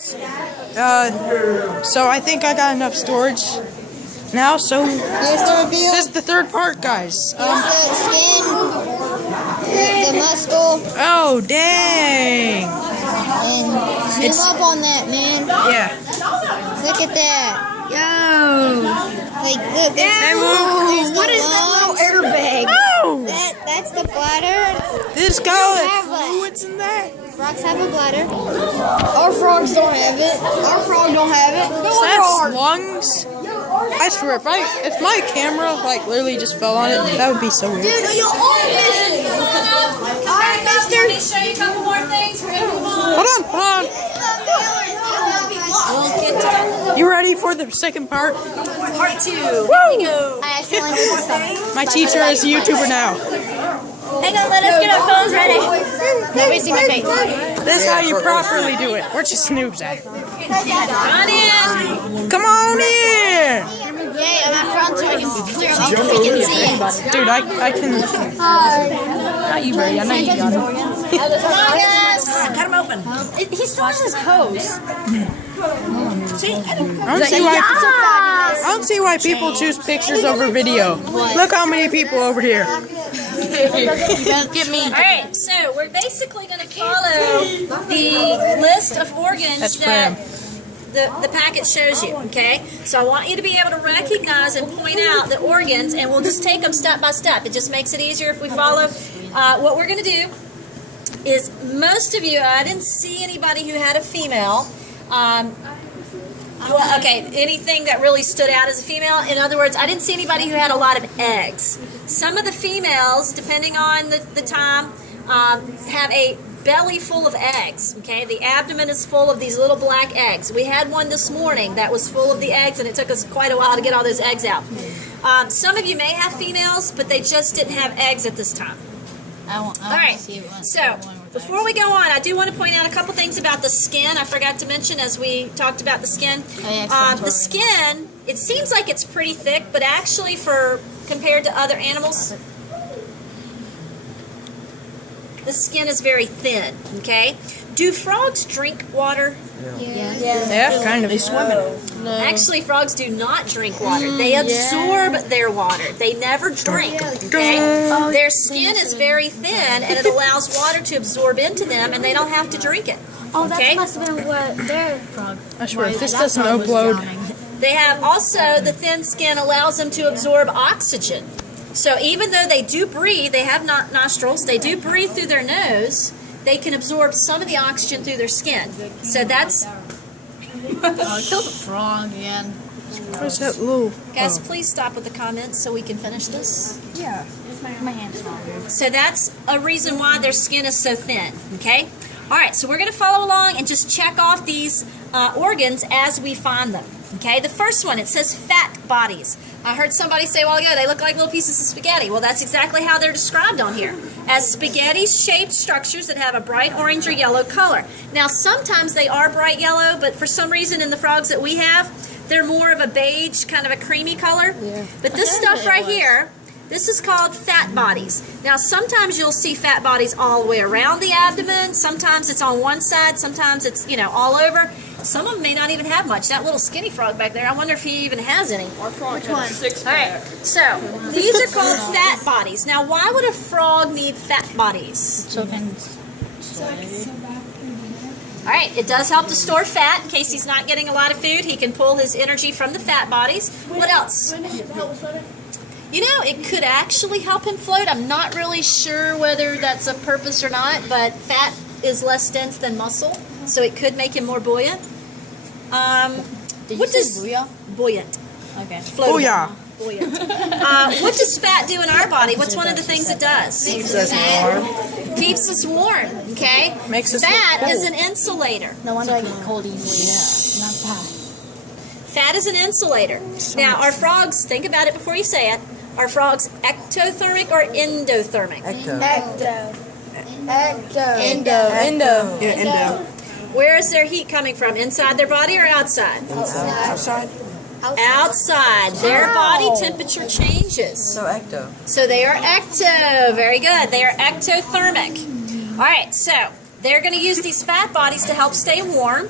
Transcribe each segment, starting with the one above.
So I think I got enough storage now, so Here's the reveal. this is the third part, guys. Here's the skin, the muscle, Oh, dang! and zoom up on that, man. Yeah. Look at that. Yo! Like, look, there's What is that little airbag? Oh! That's the bladder. This guy fluids in there. Frogs have a bladder. Our frogs don't have it. Our frog don't have it. So that's lungs. I swear, if my camera like literally just fell on it, that would be so weird. Dude, you open it! Alright, mister. Let me show you a couple more things. We're gonna move on. Hold on. You ready for the second part? Part 2. Woo! I accidentally did the stomach. My teacher is a YouTuber now. Hang on, let us get our phones ready. Nobody see my face. This is how you properly do it. Where's your snoobs at? Run in. Come on in! Yay, I'm in front so I can clear up so we can see it. Dude, I can... Not you, Barry. I know you got it. Come on, guys. Cut him open. He still has his hose. I don't see why people choose pictures over video. Look how many people over here. Get me. Alright, so we're basically going to follow the list of organs that the packet shows you, okay? So I want you to be able to recognize and point out the organs, and we'll just take them step by step. It just makes it easier if we follow. What we're going to do is, most of you, I didn't see anybody who had a female. Well, okay, anything that really stood out as a female. In other words, I didn't see anybody who had a lot of eggs. Some of the females, depending on the time, have a belly full of eggs, okay? The abdomen is full of these little black eggs. We had one this morning that was full of the eggs, and it took us quite a while to get all those eggs out. Some of you may have females, but they just didn't have eggs at this time. All right, so before we go on, I do want to point out a couple things about the skin. I forgot to mention as we talked about the skin. The skin, it seems like it's pretty thick, but actually compared to other animals, the skin is very thin, okay? Do frogs drink water? Yeah, kind of. They swim in it. No. Actually, frogs do not drink water. They absorb their water. They never drink, okay? Their skin is very thin, and it allows water to absorb into them, and they don't have to drink it. Oh, okay? that must have been what their frog. I swear, if this doesn't upload... They have also, the thin skin allows them to absorb oxygen. So even though they do breathe, they have nostrils, they do breathe through their nose, they can absorb some of the oxygen through their skin. So that's... I killed a frog again. Where's that little... Guys, please stop with the comments so we can finish this. Yeah. My hand's wrong. So that's a reason why their skin is so thin, okay? All right, so we're going to follow along and just check off these organs as we find them, okay? The first one, it says fat bodies. I heard somebody say a while ago, they look like little pieces of spaghetti. Well, that's exactly how they're described on here, as spaghetti-shaped structures that have a bright orange or yellow color. Now, sometimes they are bright yellow, but for some reason in the frogs that we have, they're more of a beige, kind of a creamy color. Yeah. But this stuff right here, this is called fat bodies. Now, sometimes you'll see fat bodies all the way around the abdomen. Sometimes it's on one side. Sometimes it's, all over. Some of them may not even have much. That little skinny frog back there, I wonder if he even has any. Which one? All right, so these are called fat bodies. Now, why would a frog need fat bodies? So can... All right, it does help to store fat. In case he's not getting a lot of food, he can pull his energy from the fat bodies. What else? It could actually help him float. I'm not really sure whether that's a purpose or not, but fat is less dense than muscle, so it could make him more buoyant. What does buoyant? Okay. Floating. Booyah. Buoyant. What does fat do in our body? What's one of the things it does? Keeps us warm. Keeps us warm, okay? Makes us fat look cool. is an insulator. No wonder I get cold easily. Yeah. Not fat. Fat is an insulator. Now, are frogs, think about it before you say it, are frogs ectothermic or endothermic? Endo. Yeah, endo. Where is their heat coming from? Inside their body or outside? Outside. Outside. Their body temperature changes. So ecto. So they are ecto. Very good. They are ectothermic. All right, so they're going to use these fat bodies to help stay warm.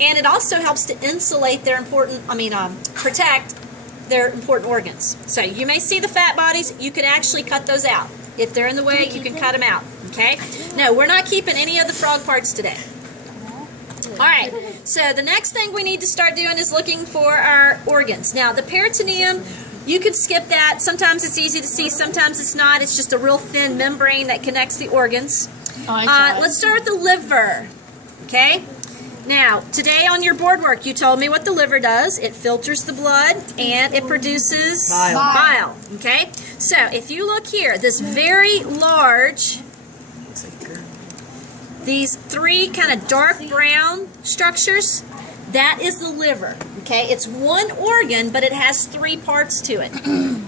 and it also helps to insulate their protect their important organs. So you may see the fat bodies. You can actually cut those out. If they're in the way, you can cut them out. Okay? No, we're not keeping any of the frog parts today. All right, so the next thing we need to start doing is looking for our organs. Now, the peritoneum, you could skip that. Sometimes it's easy to see, sometimes it's not. It's just a real thin membrane that connects the organs. Let's start with the liver, okay? Now, today on your board work, you told me what the liver does. It filters the blood, and it produces bile, okay? So, if you look here, this very large... These three kind of dark brown structures, that is the liver, okay? It's one organ, but it has three parts to it.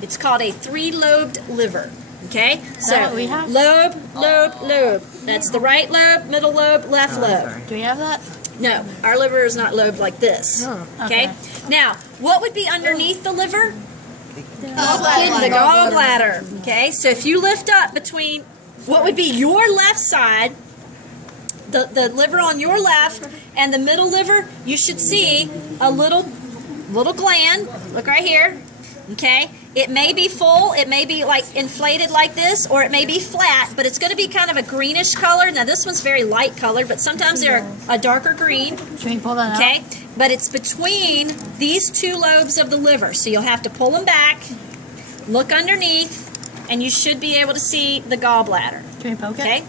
It's called a three-lobed liver, okay? So, lobe, lobe, lobe. That's the right lobe, middle lobe, left lobe. Do we have that? No, our liver is not lobed like this, okay? Now, what would be underneath the liver? The gallbladder, okay? So if you lift up between what would be your left side, the liver on your left and the middle liver, you should see a little gland. Look right here. Okay? It may be full, it may be like inflated like this, or it may be flat, but it's going to be kind of a greenish color. Now this one's very light colored, but sometimes they're a darker green. Can we pull that out? Okay? But it's between these two lobes of the liver. So you'll have to pull them back, look underneath, and you should be able to see the gallbladder. Can we poke it? Okay?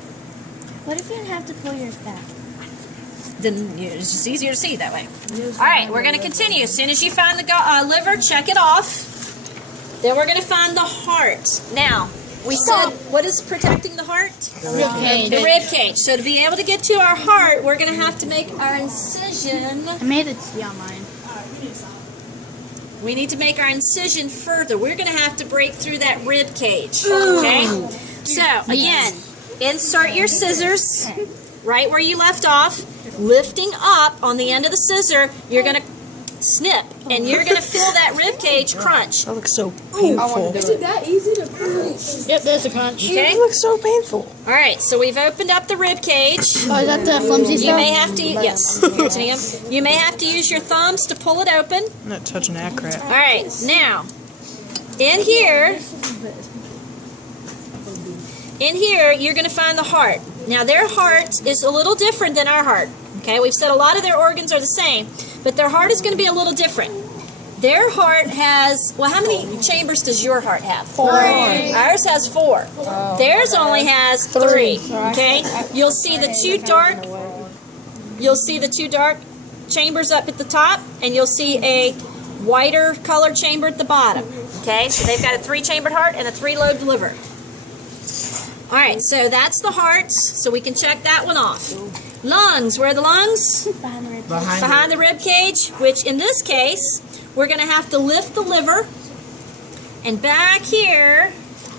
What if you didn't have to pull yours back? Then it's just easier to see that way. All right, we're going to continue. As soon as you find the liver, check it off. Then we're going to find the heart. Now, we said, what is protecting the heart? The rib cage. The rib cage. So to be able to get to our heart, we're going to have to make our incision. I made it see on mine. We need to make our incision further. We're going to have to break through that rib cage. Okay? So, again, insert your scissors right where you left off. Lifting up on the end of the scissor, you're going to snip, and you're going to feel that rib cage crunch. That looks so painful. Is it that easy to crunch? Yep, there's a crunch. Okay? It looks so painful. All right, so we've opened up the rib cage. Oh, is that the flimsy You stuff? may have to, yes, peritoneum. You may have to use your thumbs to pull it open. I'm not touching that crap. All right, now, in here, you're going to find the heart. Now, their heart is a little different than our heart. Okay, we've said a lot of their organs are the same, but their heart is going to be a little different. Their heart has, well, how many chambers does your heart have? 4. Ours has 4. Theirs only has 3. Okay, you'll see the two dark chambers up at the top, and you'll see a whiter colored chamber at the bottom. Okay, so they've got a 3-chambered heart and a 3-lobed liver. All right, so that's the heart, so we can check that one off. Lungs, where are the lungs? Behind the rib cage, which in this case, we're going to have to lift the liver. And back here,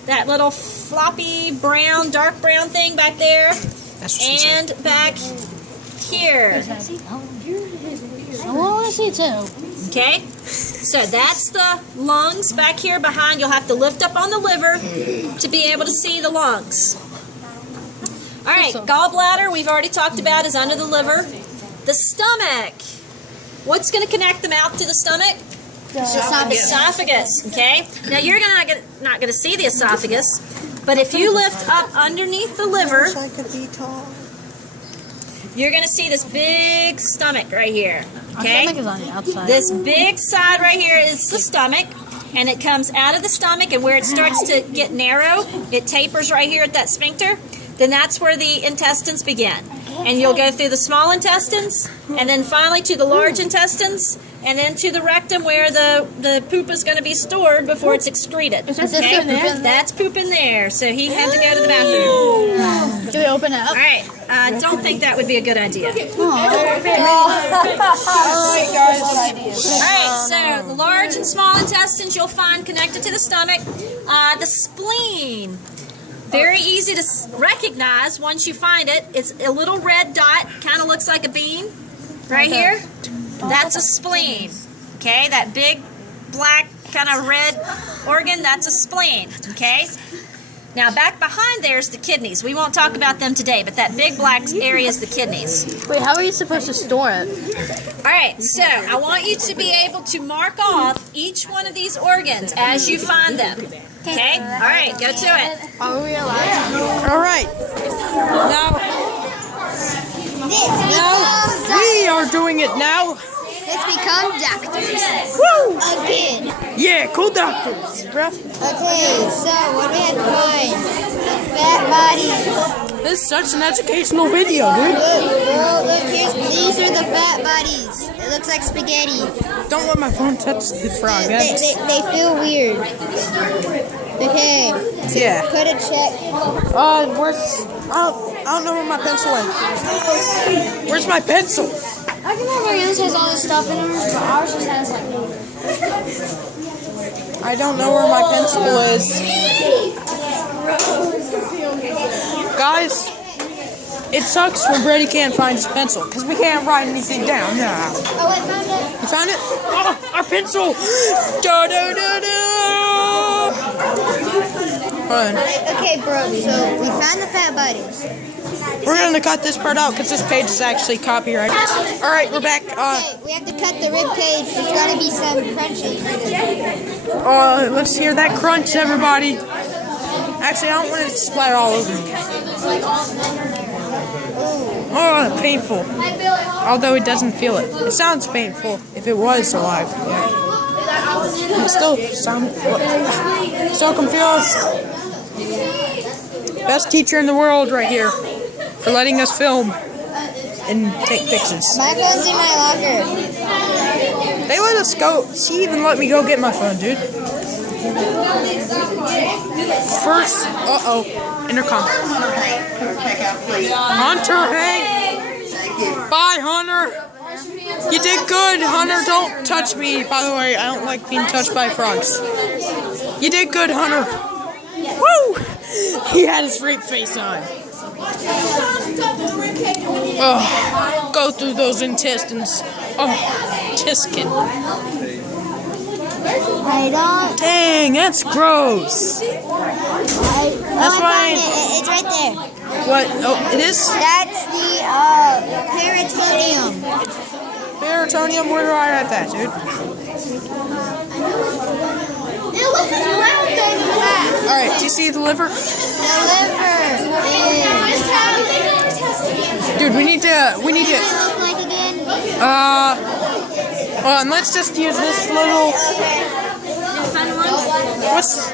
that little floppy brown, dark brown thing back there. That's what she said. And back here. I want to see too. Okay? So that's the lungs back here behind. You'll have to lift up on the liver to be able to see the lungs. All right, gallbladder, we've already talked about, is under the liver. The stomach. What's going to connect the mouth to the stomach? The Esophagus. Okay? Now, you're not going to see the esophagus, but if you lift up underneath the liver, I could be tall. you're going to see this big stomach right here. Our Okay? stomach is on the outside. This big side right here is the stomach, and it comes out of the stomach, and where it starts to get narrow, it tapers right here at that sphincter. Then that's where the intestines begin. And you'll go through the small intestines, and then finally to the large intestines, and then to the rectum where the poop is going to be stored before it's excreted. Is that poop in there? That's poop in there, so he had to go to the bathroom. Can we open it up? All right, I don't think that would be a good idea. All right, so the large and small intestines you'll find connected to the stomach. The spleen. Very easy to recognize once you find it. It's a little red dot, kind of looks like a bean right here. That's a spleen. Okay, that big black kind of red organ, that's a spleen. Okay. Now back behind there's the kidneys. We won't talk about them today, but that big black area is the kidneys. Wait, how are you supposed to store it? All right, so I want you to be able to mark off each one of these organs as you find them. Okay? All right, go to it. Are we allowed to? All right. Now we are doing it now. Let's become doctors. Woo! Again. Yeah, cool doctors, bro. Okay, so what do we have to find? Fat bodies. This is such an educational video, dude. Look, these are the fat bodies. It looks like spaghetti. Don't let my phone touch the frog. They feel weird. Okay. So Yeah. put a check. Where's... I don't know where my pencil is. Where's my pencil? I can remember yours has all this stuff in it, but ours just has like no. I don't know where my pencil is. Guys, it sucks when Brady can't find his pencil, because we can't write anything down. Nah. Oh, I found it. You found it? Oh, our pencil! Da-da-da-da! Okay, bro, so we found the fat bodies. We're going to cut this part out, because this page is actually copyrighted. Alright, we're back. Okay, we have to cut the rib cage. There's got to be some crunching. Let's hear that crunch, everybody. Actually, I don't want it to splatter all over me. Oh, painful. Although it doesn't feel it. It sounds painful if it was alive. Yeah. It still confused. Best teacher in the world right here for letting us film and take pictures. My phone's in my locker. They let us go. She even let me go get my phone, dude. First, intercom. Hunter, hey. Bye, Hunter. You did good, Hunter. Don't touch me. By the way, I don't like being touched by frogs. You did good, Hunter. Woo! He had his rape face on. Oh, go through those intestines. Oh, just kidding. I don't. Dang, that's gross. That's why. It's right there. What? Oh, it is? That's the peritoneum. Peritoneum, where do I write that, dude? It looks like a round thing in the back. Alright, do you see the liver? The liver. Dude, we need to, What does it look like again? well, and let's just use this little, what's,